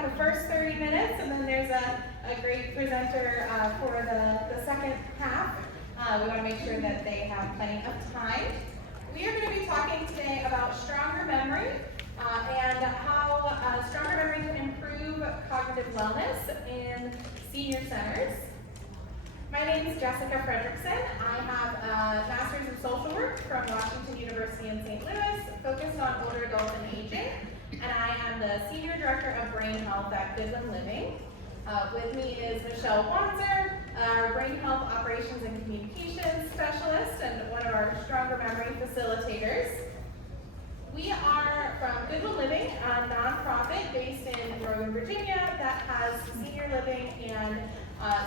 got the first 30 minutes, and then there's a great presenter for the second half. We want to make sure that they have plenty of time. We are going to be talking today about stronger memory and how stronger memory can improve cognitive wellness in senior centers. My name is Jessica Fredericksen. I have a Master's in Social Work from Washington University in St. Louis, focused on older adults and aging, and I am the Senior Director of Brain Health at Goodwin Living. With me is Michelle Wanzer, our Brain Health Operations and Communications Specialist and one of our Stronger Memory facilitators. We are from Goodwin Living, a nonprofit based in Northern Virginia that has senior living and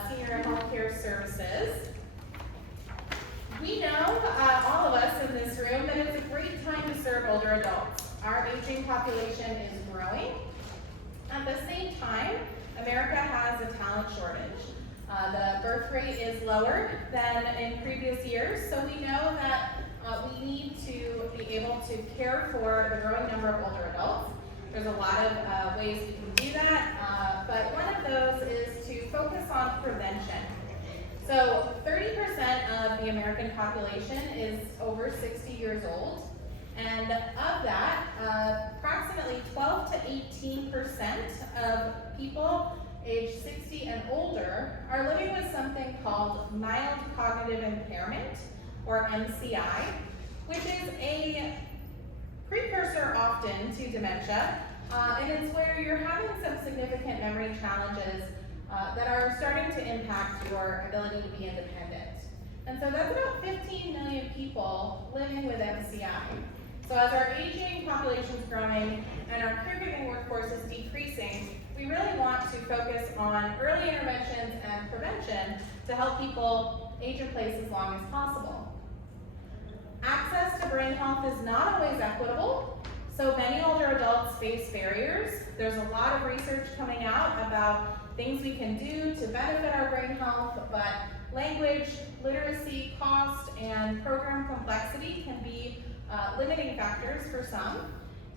senior healthcare services. We know, all of us in this room, that it's a great time to serve older adults. Our aging population is growing. At the same time, America has a talent shortage. The birth rate is lower than in previous years, so we know that we need to be able to care for the growing number of older adults. There's a lot of ways we can do that, but one of those is to focus on prevention. So 30% of the American population is over 60 years old, and of that, approximately 12 to 18% of people age 60 and older are living with something called mild cognitive impairment, or MCI, which is a precursor often to dementia, and it's where you're having some significant memory challenges that are starting to impact your ability to be independent. And so that's about 15 million people living with MCI. So as our aging population is growing and our caregiving workforce is decreasing, we really want to focus on early interventions and prevention to help people age in place as long as possible. Access to brain health is not always equitable, so many older adults face barriers. There's a lot of research coming out about things we can do to benefit our brain health, but language, literacy, cost, and program complexity can be limiting factors for some.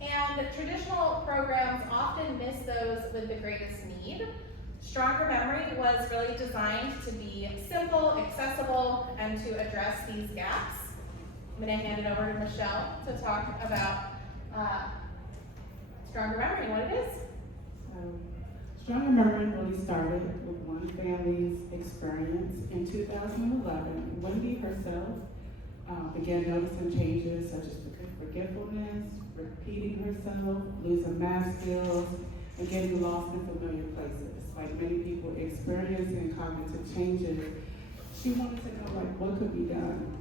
And traditional programs often miss those with the greatest need. Stronger Memory was really designed to be simple, accessible, and to address these gaps. I'm going to hand it over to Michelle to talk about Stronger Memory, what it is. Stronger Memory really started with one family's experience in 2011. Wendy herself began noticing changes such as forgetfulness, repeating herself, losing math skills, and getting lost in familiar places. Like many people experiencing cognitive changes, she wanted to know what could be done.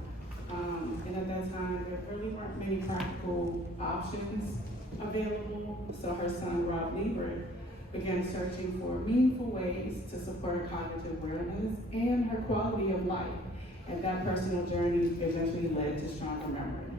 And at that time, there really weren't many practical options available, so her son, Rob Lieber, began searching for meaningful ways to support cognitive awareness and her quality of life. And that personal journey eventually led to Stronger Memory.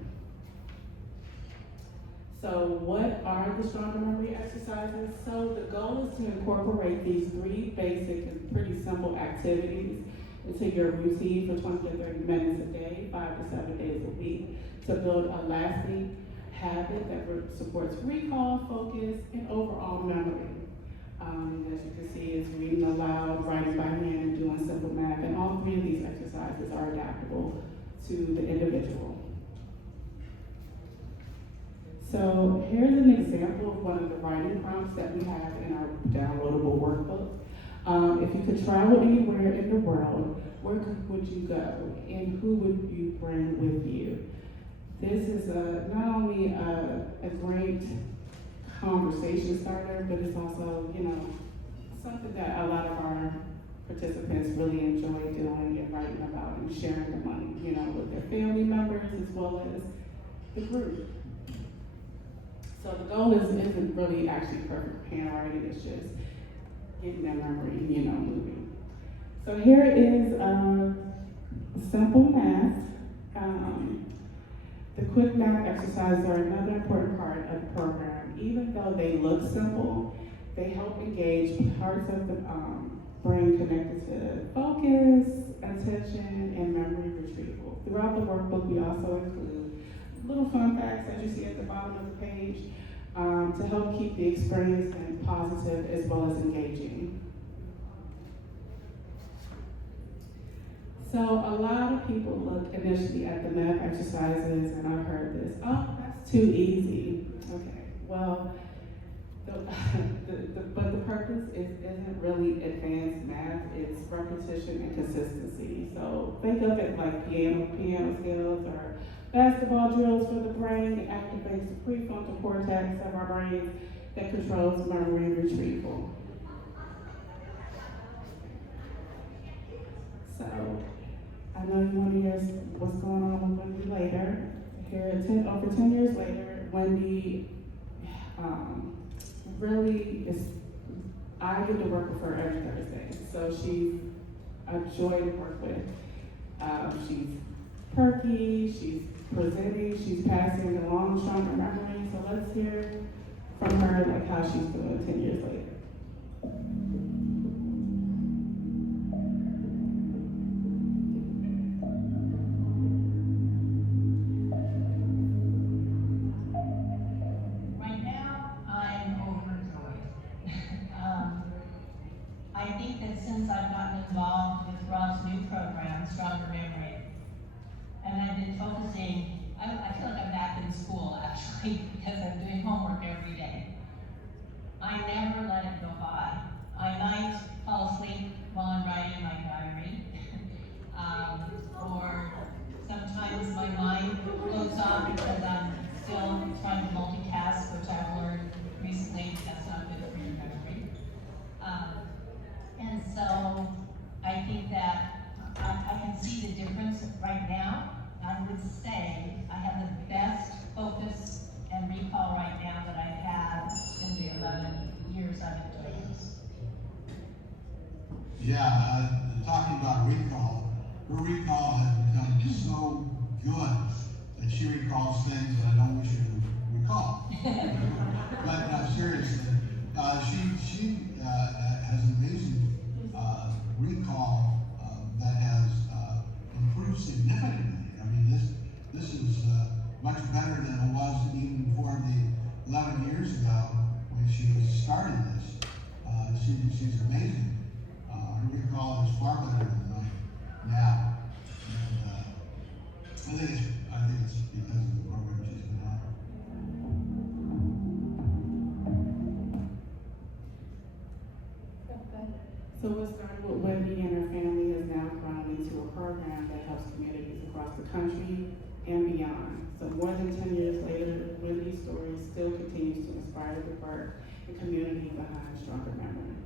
So what are the Stronger Memory exercises? So the goal is to incorporate these three basic and pretty simple activities into your routine for 20 to 30 minutes a day, 5 to 7 days a week, to build a lasting habit that supports recall, focus, and overall memory. As you can see, it's reading aloud, writing by hand, and doing simple math, and all three of these exercises are adaptable to the individual. So here's an example of one of the writing prompts that we have in our downloadable workbook. If you could travel anywhere in the world, where would you go, and who would you bring with you? This is not only a great conversation starter, but it's also, something that a lot of our participants really enjoy doing and writing about and sharing among, with their family members as well as the group. So the goal isn't really actually perfect handwriting, it's just getting that memory, moving. So here is simple math. The quick math exercises are another important part of the program. Even though they look simple, they help engage parts of the brain connected to focus, attention, and memory retrieval. Throughout the workbook, we also include little fun facts, as you see at the bottom of the page, to help keep the experience positive as well as engaging. So a lot of people look initially at the math exercises, and I've heard this, oh, that's too easy. Okay, well, but the purpose isn't really advanced math, it's repetition and consistency. So think of it like piano skills or basketball drills for the brain. It activates the prefrontal cortex of our brains that controls memory and retrieval. So I know you want to hear what's going on with Wendy later. Here, over 10 years later, Wendy really is, I get to work with her every Thursday. So she's a joy to work with. She's perky, she's presenting, she's passing along stronger memory. So let's hear from her like how she's doing 10 years later. I think that since I've gotten involved with Rob's new program, StrongerMemory, and I've been focusing, I feel like I'm back in school actually, because I'm doing homework every day. I never let it go by. I might fall asleep while I'm writing my diary, or sometimes my mind floats off because I'm still trying to multitask, which I've learned recently that's not good for your memory. And so I think that I can see the difference right now. I would say I have the best focus and recall right now that I've had in the 11 years I've been doing this. Yeah, talking about recall, her recall has become so good that she recalls things that I don't wish you to recall. But no, seriously, she has an amazing recall that has improved significantly. I mean, this is much better than it was even before the 11 years ago when she started this. She's amazing. Her recall is far better than mine now. And I think it's because of the program she's been on. So what started with Wendy and her family has now grown into a program that helps communities across the country and beyond. So more than 10 years later, Wendy's story still continues to inspire the work and community behind Stronger Memory.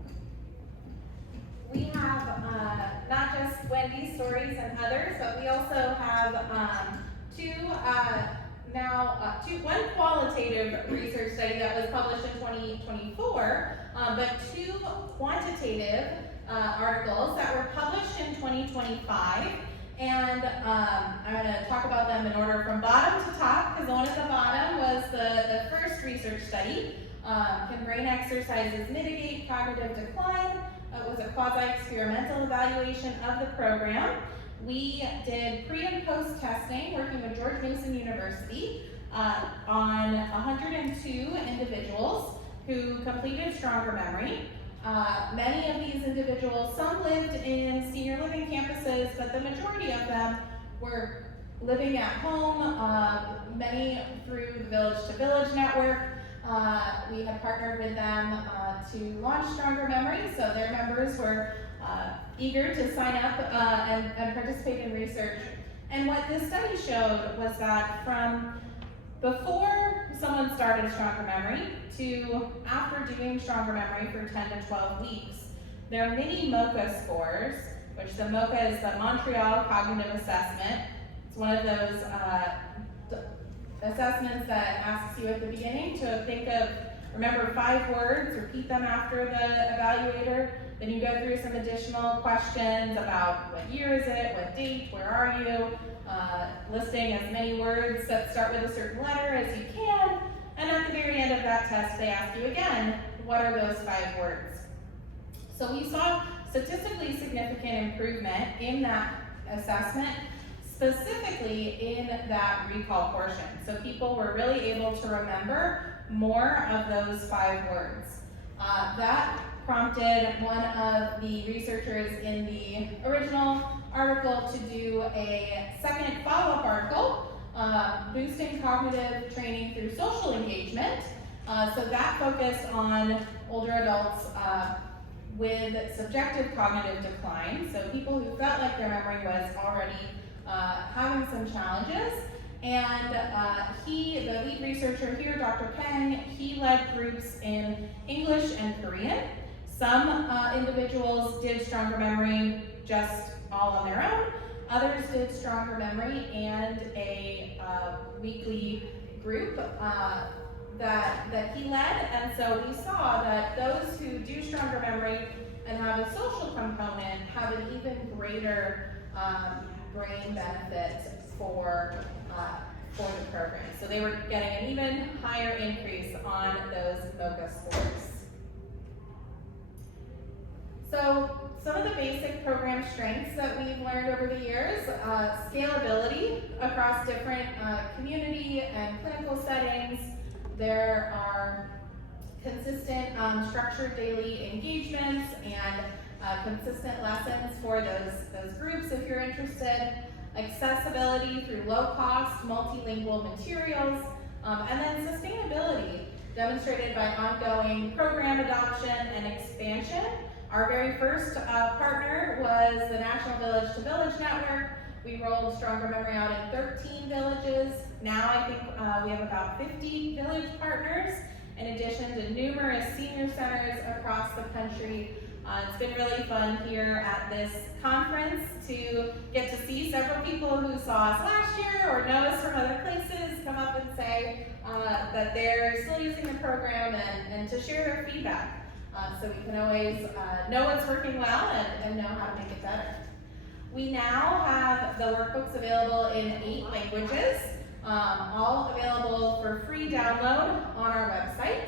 We have not just Wendy's stories and others, but we also have one qualitative research study that was published in 2024, but two quantitative articles that were published in 2025. And I'm going to talk about them in order from bottom to top, because the one at the bottom was the first research study. Can brain exercises mitigate cognitive decline? It was a quasi-experimental evaluation of the program. We did pre and post testing working with George Mason University on 102 individuals who completed Stronger Memory. Many of these individuals, some lived in senior living campuses, but the majority of them were living at home, many through the Village to Village network. We had partnered with them to launch Stronger Memory, so their members were eager to sign up and participate in research. And what this study showed was that from before someone started Stronger Memory to after doing Stronger Memory for 10 to 12 weeks, their mini MOCA scores, which the MOCA is the Montreal Cognitive Assessment. It's one of those assessments that asks you at the beginning to remember 5 words, repeat them after the evaluator. Then you go through some additional questions about what year is it, what date, where are you, listing as many words that start with a certain letter as you can. And at the very end of that test, they ask you again, what are those 5 words? So we saw statistically significant improvement in that assessment, specifically in that recall portion. So people were really able to remember more of those 5 words. That prompted one of the researchers in the original article to do a second follow-up article, boosting cognitive training through social engagement. So that focused on older adults with subjective cognitive decline, so people who felt like their memory was already having some challenges. And the lead researcher here, Dr. Kang, he led groups in English and Korean. Some individuals did Stronger Memory just all on their own. Others did Stronger Memory and a weekly group that he led. And so we saw that those who do Stronger Memory and have a social component have an even greater brain benefit for the program. So they were getting an even higher increase on those MOCA scores. So some of the basic program strengths that we've learned over the years, scalability across different community and clinical settings. There are consistent structured daily engagements and consistent lessons for those groups if you're interested. Accessibility through low-cost, multilingual materials, and then sustainability demonstrated by ongoing program adoption and expansion. Our very first partner was the National Village to Village Network. We rolled Stronger Memory out in 13 villages. Now I think we have about 50 village partners, in addition to numerous senior centers across the country. It's been really fun here at this conference to get to see several people who saw us last year or know us from other places come up and say that they're still using the program and to share their feedback. So we can always know what's working well and know how to make it better. We now have the workbooks available in 8 languages, all available for free download on our website.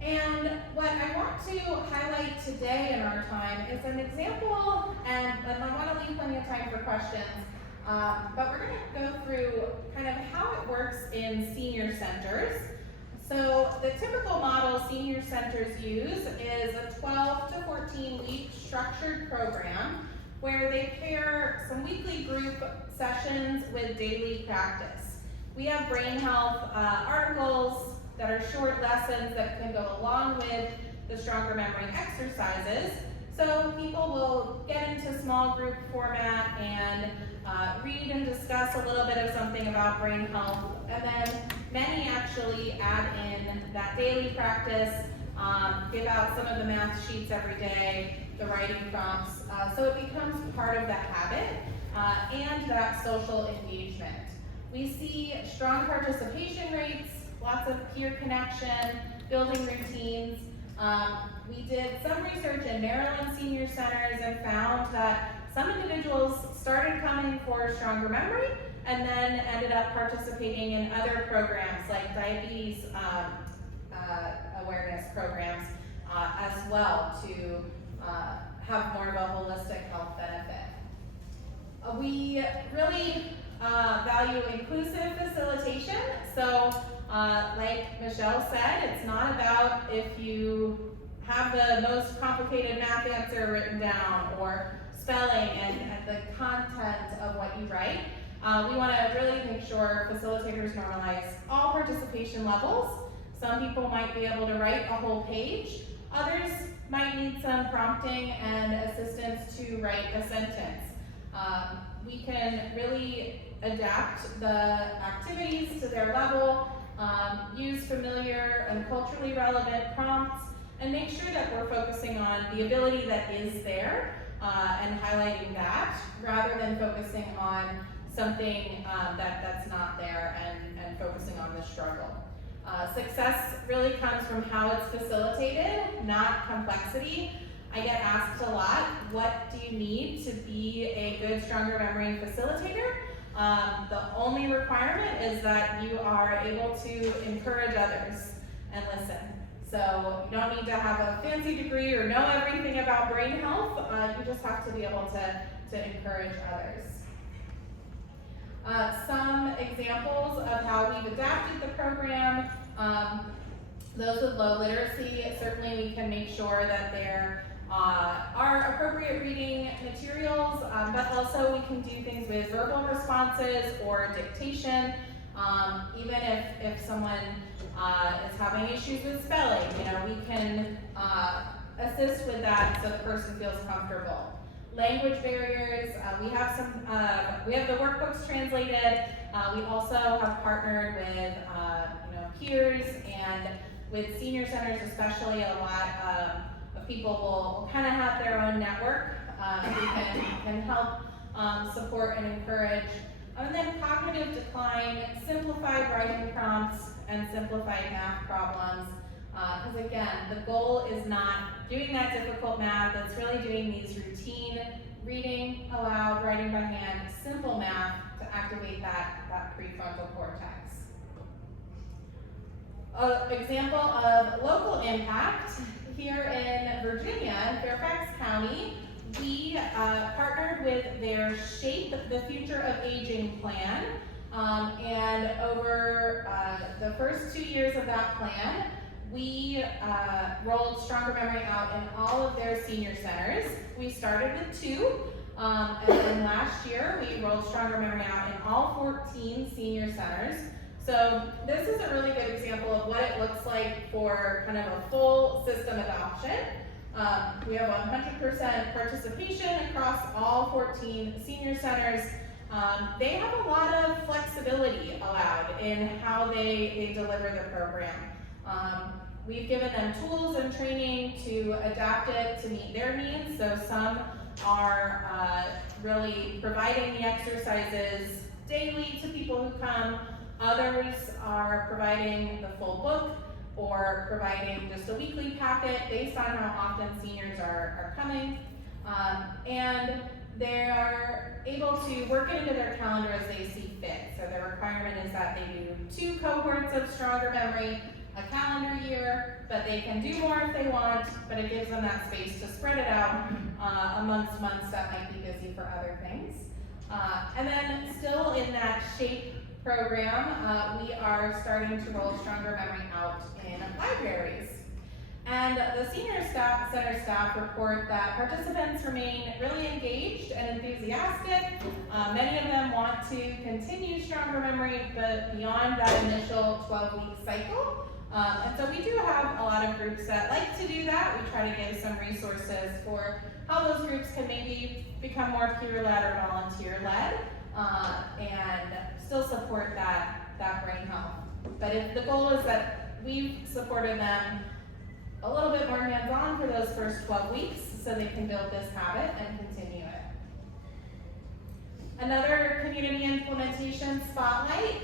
And what I want to highlight today in our time is an example, and I want to leave plenty of time for questions, but we're going to go through kind of how it works in senior centers. So the typical model senior centers use is a 12 to 14 week structured program where they pair some weekly group sessions with daily practice. We have brain health articles that are short lessons that can go along with the Stronger Memory exercises. So people will get into small group format and read and discuss a little bit of something about brain health, and then many actually add in that daily practice, give out some of the math sheets every day, the writing prompts, so it becomes part of the habit and that social engagement. We see strong participation rates, lots of peer connection, building routines. We did some research in Maryland senior centers and found that some individuals started coming for Stronger Memory and then ended up participating in other programs like diabetes awareness programs as well to have more of a holistic health benefit. We really value inclusive facilitation. So like Michelle said, it's not about if you have the most complicated math answer written down or spelling and the content of what you write. We want to really make sure facilitators normalize all participation levels. Some people might be able to write a whole page. Others might need some prompting and assistance to write a sentence. We can really adapt the activities to their level, use familiar and culturally relevant prompts, and make sure that we're focusing on the ability that is there and highlighting that rather than focusing on something that's not there and focusing on the struggle. Success really comes from how it's facilitated, not complexity. I get asked a lot, what do you need to be a good Stronger Memory facilitator? The only requirement is that you are able to encourage others and listen. So you don't need to have a fancy degree or know everything about brain health. You just have to be able to encourage others. Some examples of how we've adapted the program. Those with low literacy, certainly we can make sure that there are appropriate reading materials, but also we can do things with verbal responses or dictation. Even if someone is having issues with spelling, we can assist with that so the person feels comfortable. Language barriers, we have the workbooks translated. We also have partnered with peers and with senior centers especially. A lot of people will kind of have their own network who can help support and encourage. And then cognitive decline, simplified writing prompts, and simplified math problems. Because again, the goal is not doing that difficult math, it's really doing these routine reading aloud, writing by hand, simple math to activate that prefrontal cortex. An example of local impact, here in Virginia, in Fairfax County, we partnered with their SHAPE, the Future of Aging plan, and over the first 2 years of that plan, we rolled StrongerMemory out in all of their senior centers. We started with 2, and then last year we rolled StrongerMemory out in all 14 senior centers. So this is a really good example of what it looks like for kind of a full system adoption. We have 100% participation across all 14 senior centers. They have a lot of flexibility allowed in how they deliver the program. We've given them tools and training to adapt it to meet their needs. So some are really providing the exercises daily to people who come. Others are providing the full book or providing just a weekly packet based on how often seniors are coming. And they are able to work it into their calendar as they see fit. So the requirement is that they do 2 cohorts of StrongerMemory a calendar year, but they can do more if they want, but it gives them that space to spread it out amongst months that might be busy for other things. And then still in that SHAPE program, we are starting to roll StrongerMemory out in libraries. And the senior center staff report that participants remain really engaged and enthusiastic. Many of them want to continue StrongerMemory, but beyond that initial 12-week cycle. And so we do have a lot of groups that like to do that. We try to give some resources for how those groups can maybe become more peer-led or volunteer-led, and still support that brain health. But if the goal is that we've supported them a little bit more hands-on for those first 12 weeks so they can build this habit and continue it. Another community implementation spotlight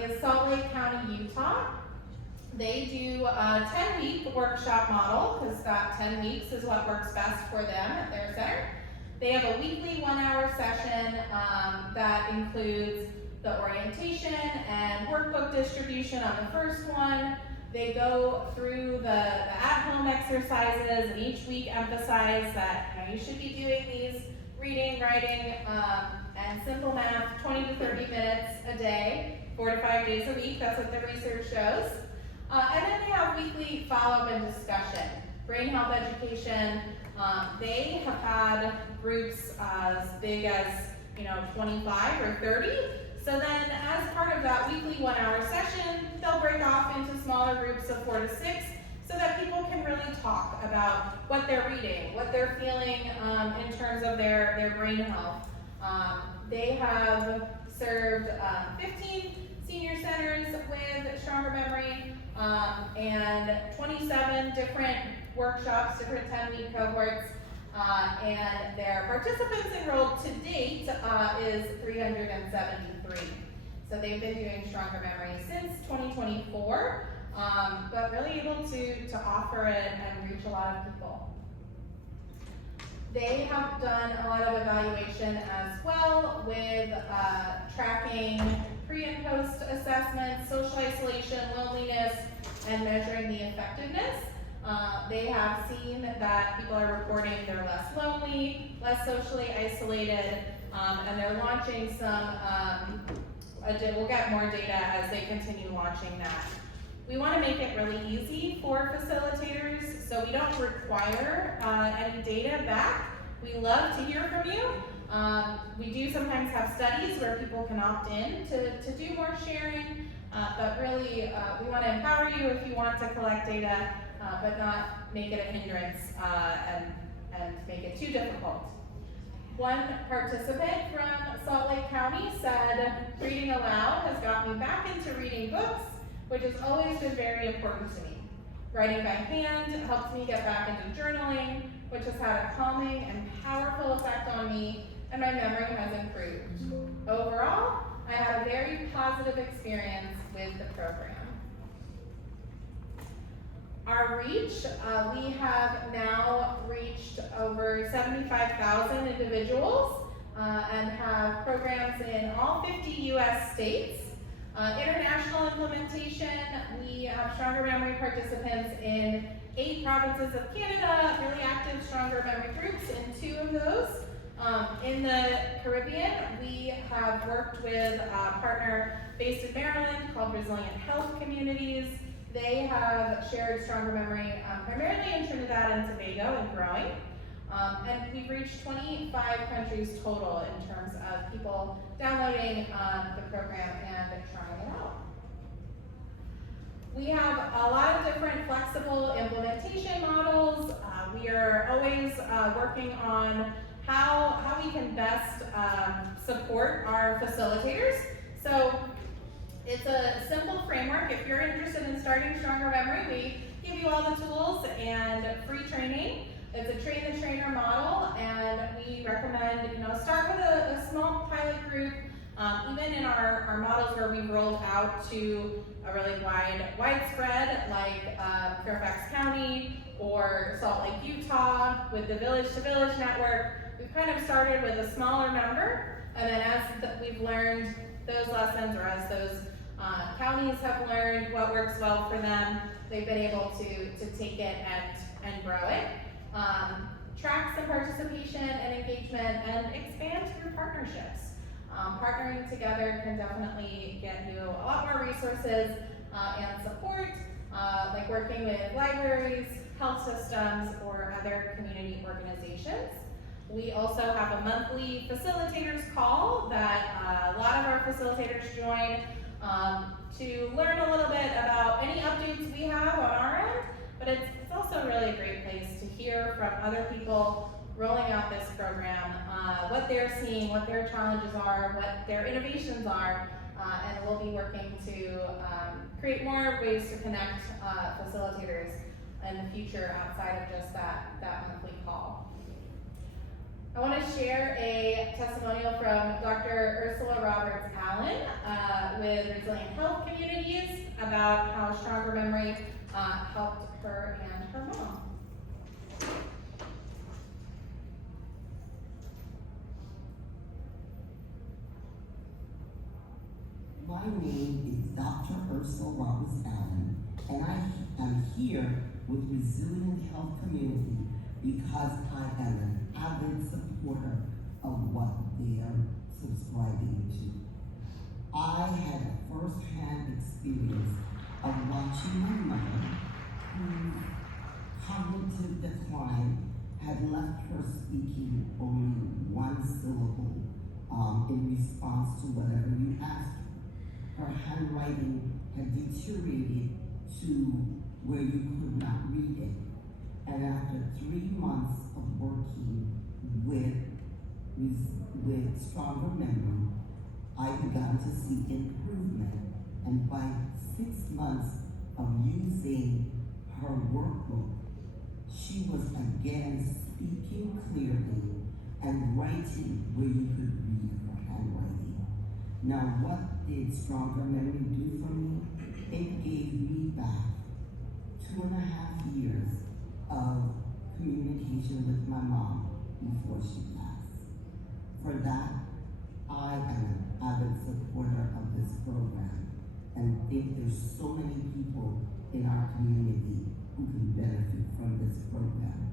is Salt Lake County, Utah. They do a 10-week workshop model because that 10 weeks is what works best for them at their center. They have a weekly 1-hour session that includes the orientation and workbook distribution on the first one. They go through the at-home exercises and each week emphasize that you should be doing these reading, writing, and simple math 20 to 30 minutes a day, 4 to 5 days a week. That's what the research shows. And then they have weekly follow-up and discussion. Brain health education, they have had groups as big as 25 or 30. So then as part of that weekly 1-hour session, they'll break off into smaller groups of 4 to 6 so that people can really talk about what they're reading, what they're feeling in terms of their brain health. They have served 15 senior centers with StrongerMemory and 27 different workshops, different 10-week cohorts. And their participants enrolled to date is 373. So they've been doing StrongerMemory since 2024, but really able to offer it and reach a lot of people. They have done a lot of evaluation as well with tracking pre and post assessments, social isolation, loneliness, and measuring the effectiveness. They have seen that people are reporting they're less lonely, less socially isolated, and they're launching some, we'll get more data as they continue launching that. We want to make it really easy for facilitators, so we don't require any data back. We love to hear from you. We do sometimes have studies where people can opt in to do more sharing, but really we want to empower you if you want to collect data, but not make it a hindrance and make it too difficult. One participant from Salt Lake County said, reading aloud has got me back into reading books, which has always been very important to me. Writing by hand helps me get back into journaling, which has had a calming and powerful effect on me, and my memory has improved. Overall, I had a very positive experience with the program. Our reach, we have now reached over 75,000 individuals and have programs in all 50 US states. International implementation, we have StrongerMemory participants in 8 provinces of Canada, really active StrongerMemory groups in 2 of those. In the Caribbean, we have worked with a partner based in Maryland called Resilient Health Communities. They have shared StrongerMemory primarily in Trinidad and Tobago and growing. And we've reached 25 countries total in terms of people downloading the program and trying it out. We have a lot of different flexible implementation models. We are always working on how we can best support our facilitators. So it's a simple framework. If you're interested in starting StrongerMemory, we give you all the tools and free training. It's a train the trainer model, and we recommend, start with a small pilot group. Even in our models where we've rolled out to a really widespread, like Fairfax County or Salt Lake, Utah, with the Village to Village network, we've kind of started with a smaller number, and then as we've learned those lessons, or as those counties have learned what works well for them, they've been able to take it and grow it. Track some participation and engagement and expand through partnerships. Partnering together can definitely get you a lot more resources and support, like working with libraries, health systems, or other community organizations. We also have a monthly facilitators call that a lot of our facilitators join to learn a little bit about any updates we have on our end, but it's also really a great place to hear from other people rolling out this program, what they're seeing, what their challenges are, what their innovations are, and we'll be working to create more ways to connect facilitators in the future outside of just that monthly call. I want to share a testimonial from Dr. Ursula Roberts-Allen with Resilient Health Communities about how StrongerMemory helped her and her mom. My name is Dr. Ursula Roberts-Allen, and I am here with Resilient Health Community because I am an avid supporter of what they are subscribing to. I had a first-hand experience of watching my mother, whose cognitive decline had left her speaking only one syllable in response to whatever you asked her. Her handwriting had deteriorated to where you could not read it. And after 3 months of working with StrongerMemory, I began to see improvement. And by 6 months of using her workbook, she was again speaking clearly and writing where you could read her handwriting. Now, what did StrongerMemory do for me? It gave me back 2.5 years of communication with my mom before she passed. For that, I am an avid supporter of this program and think there's so many people in our community who can benefit from this program.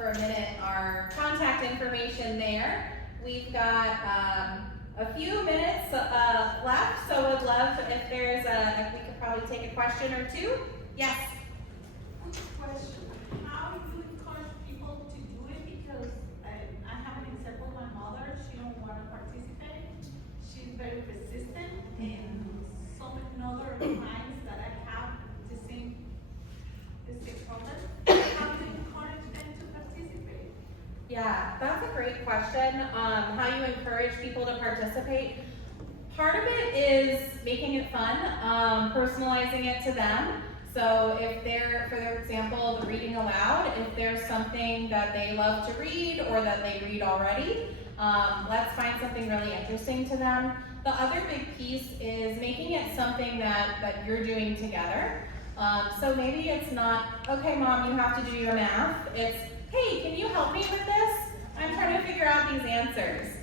for a minute our contact information there. We've got a few minutes left, so would love if there's if we could probably take a question or two. Yes. Quick question. How do you encourage people to do it? Because I have an example of my mother. She don't want to participate. She's very persistent, and so many other clients that I have the same problem. How do you encourage them to participate? Yeah, that's a great question. How you encourage people to participate. Part of it is making it fun, personalizing it to them. So if they're, for example, the reading aloud, if there's something that they love to read or that they read already, let's find something really interesting to them. The other big piece is making it something that you're doing together. So maybe it's not, okay, Mom, you have to do your math. It's, hey, can you help me with this? I'm trying to figure out these answers.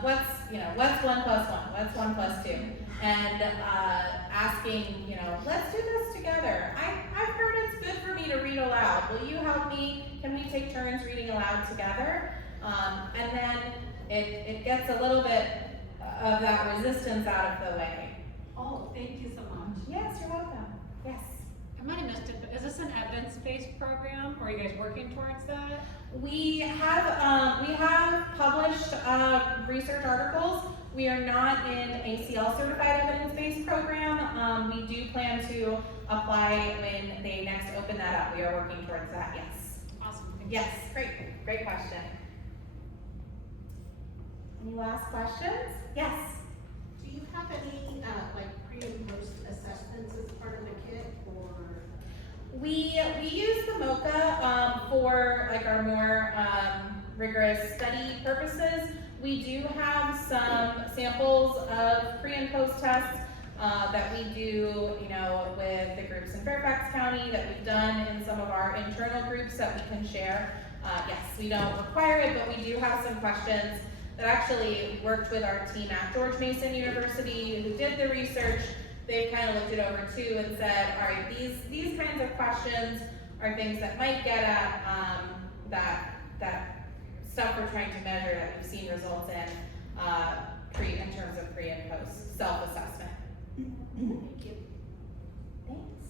What's 1 plus 1? What's 1 plus 2? And asking, let's do this together. I've heard it's good for me to read aloud. Will you help me? Can we take turns reading aloud together? And then it gets a little bit of that resistance out of the way. Oh, thank you so much. Yes, you're welcome. Yes. I might have missed it, but is this an evidence-based program, or are you guys working towards that? We have published research articles. We are not in ACL certified evidence-based program. We do plan to apply when they next open that up. We are working towards that, yes. Awesome. Thank you. Yes, great question. Any last questions? Yes. Do you have any pre and post assessments as part of the kit, or? We use the MOCA for like our more rigorous study purposes. We do have some samples of pre and post tests that we do, with the groups in Fairfax County, that we've done in some of our internal groups that we can share. Yes, we don't require it, but we do have some questions that actually worked with our team at George Mason University who did the research. They've kind of looked it over too and said, all right, these kinds of questions are things that might get at that stuff we're trying to measure that we've seen results in terms of pre and post self-assessment. Thank you. Thanks.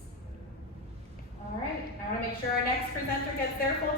All right, I want to make sure our next presenter gets their full